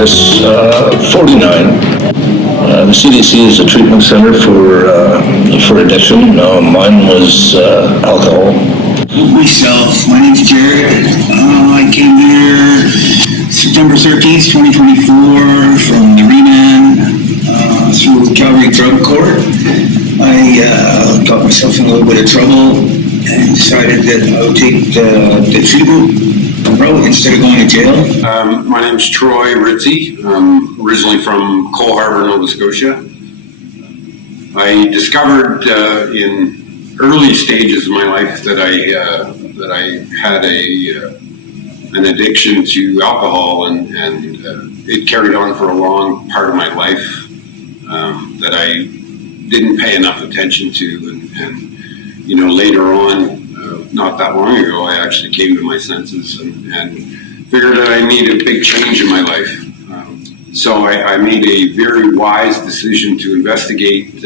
Yes, 49. The CDC is a treatment center for addiction. Mine was alcohol. Myself, my name's Jared. I came here September 13th, 2024 from the remand through Calgary Drug Court. I got myself in a little bit of trouble and decided that I would take the treatment route instead of going to jail. My name's Troy Ritzy. I'm originally from Cole Harbour, Nova Scotia. I discovered in early stages of my life that I had an addiction to alcohol, and it carried on for a long part of my life that I didn't pay enough attention to, and later on, not that long ago, I actually came to my senses and figured that I needed a big change in my life. So I made a very wise decision to investigate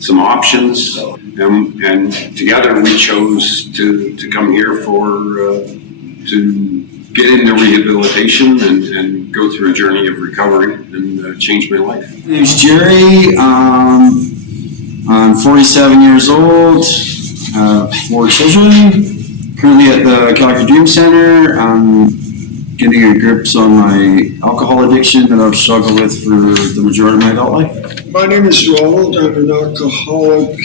some options, and together we chose to come here to get into rehabilitation and go through a journey of recovery and change my life. My name's Jerry. I'm 47 years old. I have 4 children. Currently at the Calgary Dream Center. I'm getting a grips on my alcohol addiction that I've struggled with for the majority of my adult life. My name is Ronald. I'm an alcoholic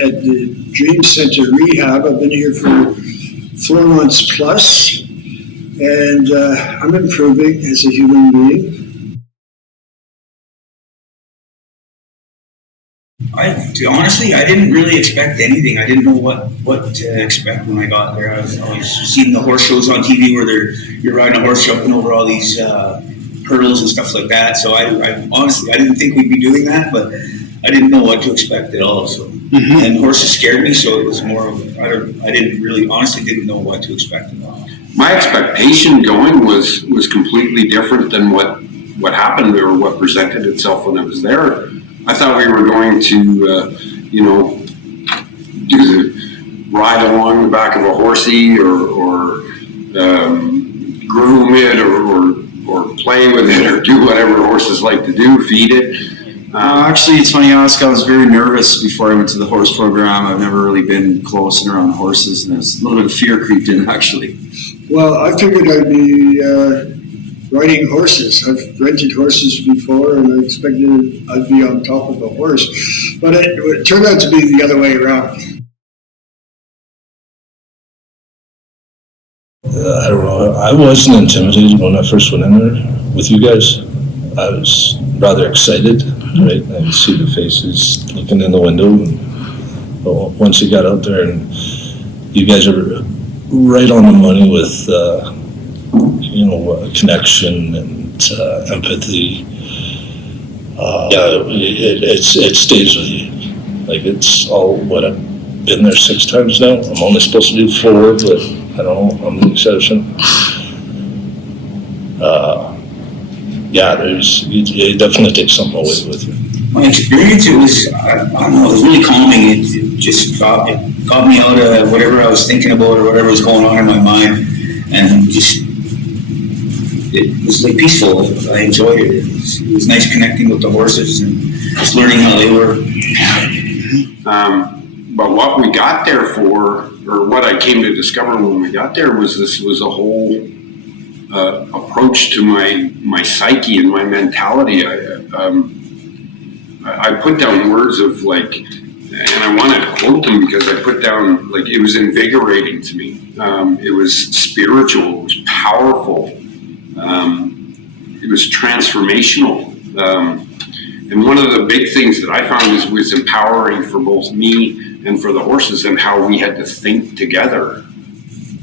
at the Dream Center Rehab. I've been here for 4 months plus, and I'm improving as a human being. Honestly, I didn't really expect anything. I didn't know what to expect when I got there. I've always seen the horse shows on TV where you're riding a horse jumping over all these hurdles and stuff like that. So I honestly, I didn't think we'd be doing that, but I didn't know what to expect at all. So and horses scared me, so it was more of I didn't really honestly didn't know what to expect at all. My expectation going was completely different than what happened or what presented itself when I was there. I thought we were going to, ride along the back of a horsey or groom it or play with it or do whatever horses like to do, feed it. Actually, it's funny you ask. I was very nervous before I went to the horse program. I've never really been close and around horses, and there's a little bit of fear creeped in, actually. Well, I figured I'd be riding horses. I've rented horses before, and I expected I'd be on top of a horse, but it turned out to be the other way around. I don't know. I wasn't intimidated when I first went in there with you guys. I was rather excited, right? I could see the faces looking in the window. But once you got out there, and you guys are right on the money with, connection and empathy. It stays with you. Like, it's all what I've been there 6 times now. I'm only supposed to do 4, but I don't know, I'm the exception. You definitely take something away with you. My experience, it was, I don't know, it was really calming. It just got me out of whatever I was thinking about or whatever was going on in my mind, and it was like peaceful. I enjoyed it. It was nice connecting with the horses and just learning how they were. But what we got there for, or what I came to discover when we got there, was a whole approach to my psyche and my mentality. I put down words of like, and I want to quote them because I put down, like, it was invigorating to me. It was spiritual. It was powerful. It was transformational. And one of the big things that I found was empowering for both me and for the horses, and how we had to think together.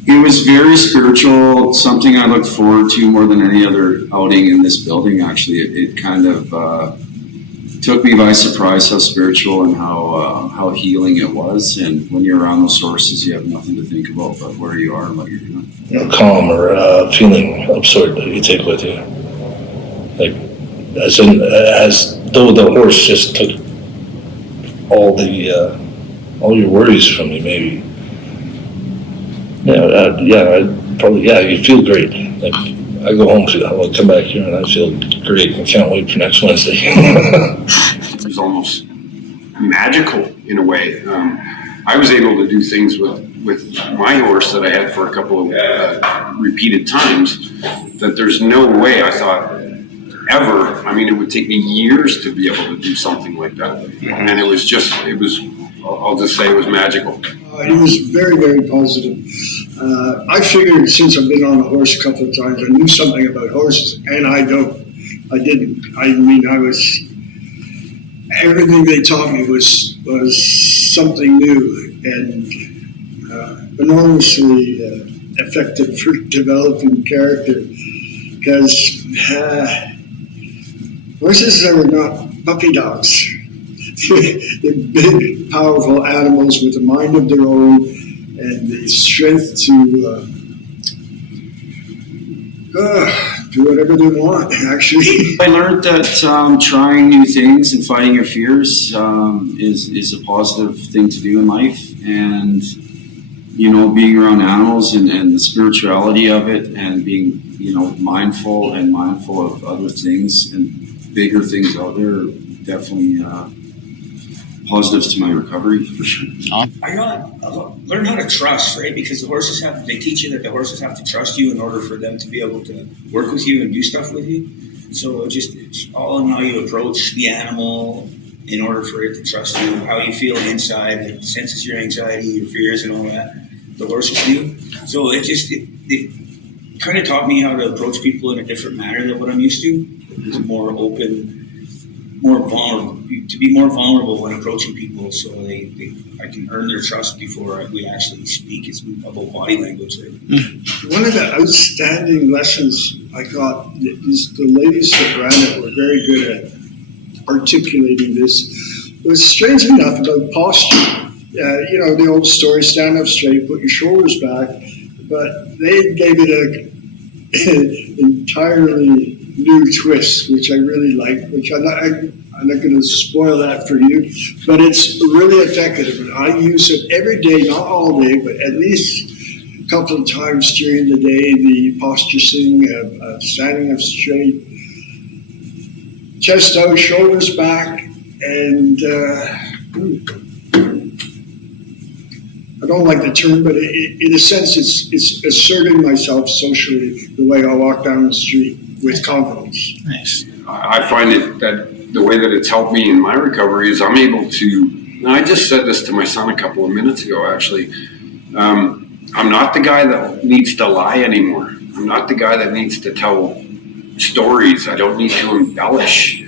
It was very spiritual, something I looked forward to more than any other outing in this building, actually. It kind of took me by surprise how spiritual and how healing it was. And when you're around those horses, you have nothing to think about but where you are and what you're doing. Calm or feeling absurd that you take with you. Like, as though the horse just took all your worries from you, maybe. You feel great. Like, I go home, I'll come back here and I feel great and can't wait for next Wednesday. It was almost magical in a way. I was able to do things with my horse that I had for a couple of repeated times that there's no way I thought ever. I mean, it would take me years to be able to do something like that. And it was, I'll just say it was magical. He was very, very positive. I figured since I've been on a horse a couple of times, I knew something about horses, and I didn't. I mean, everything they taught me was something new and enormously effective for developing character. Because horses are not puppy dogs. They're big, powerful animals with a mind of their own and the strength to do whatever they want, actually. I learned that trying new things and fighting your fears is a positive thing to do in life. And, being around animals and the spirituality of it and being, mindful of other things and bigger things out there, definitely positives to my recovery for sure. I learned how to trust, right? Because they teach you that the horses have to trust you in order for them to be able to work with you and do stuff with you. So it's all in how you approach the animal in order for it to trust you, how you feel inside, it senses your anxiety, your fears and all that. The horse will do. So it kind of taught me how to approach people in a different manner than what I'm used to. It's more open, more vulnerable, to be more vulnerable when approaching people, so I can earn their trust before we actually speak. It's about body language. Right? One of the outstanding lessons I got is the ladies that ran it were very good at articulating this. Was strange enough about posture. The old story: stand up straight, put your shoulders back. But they gave it an entirely new twist, which I really like. Which I'm not going to spoil that for you, but it's really effective. And I use it every day, not all day, but at least a couple of times during the day. The posture thing, standing up straight, chest out, shoulders back, and I don't like the term, but in a sense, it's asserting myself socially the way I walk down the street with confidence. Nice. I find it that the way that it's helped me in my recovery is I'm able to, and I just said this to my son a couple of minutes ago, actually. I'm not the guy that needs to lie anymore. I'm not the guy that needs to tell stories. I don't need to embellish.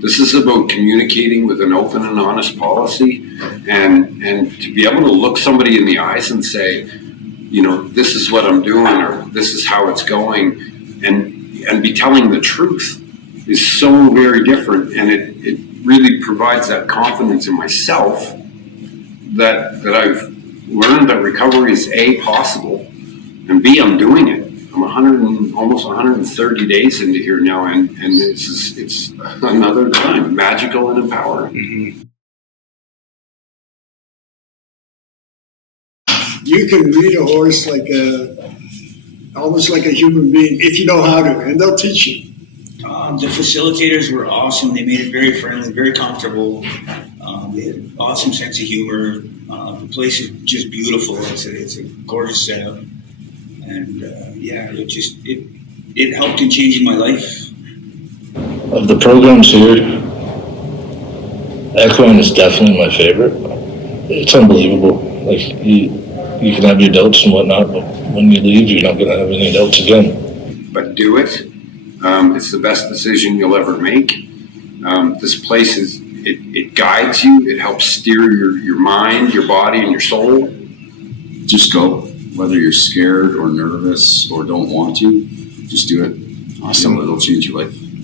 This is about communicating with an open and honest policy, and to be able to look somebody in the eyes and say, this is what I'm doing, or this is how it's going, and be telling the truth is so very different, and it really provides that confidence in myself that I've learned that recovery is A, possible, and B, I'm doing it. I'm almost 130 days into here now, and it's another time, magical and empowering. Mm-hmm. You can read a horse almost like a human being if you know how to, and they'll teach you. The facilitators were awesome. They made it very friendly, very comfortable. They had an awesome sense of humor. The place is just beautiful. It's a gorgeous setup. And it helped in changing my life. Of the programs here, Equine is definitely my favorite. It's unbelievable. Like you can have your doubts and whatnot, but when you leave, you're not going to have any doubts again. But do it. It's the best decision you'll ever make. This place it guides you. It helps steer your mind, your body, and your soul. Just go. Whether you're scared or nervous or don't want to, just do it. Awesome. It'll change your life.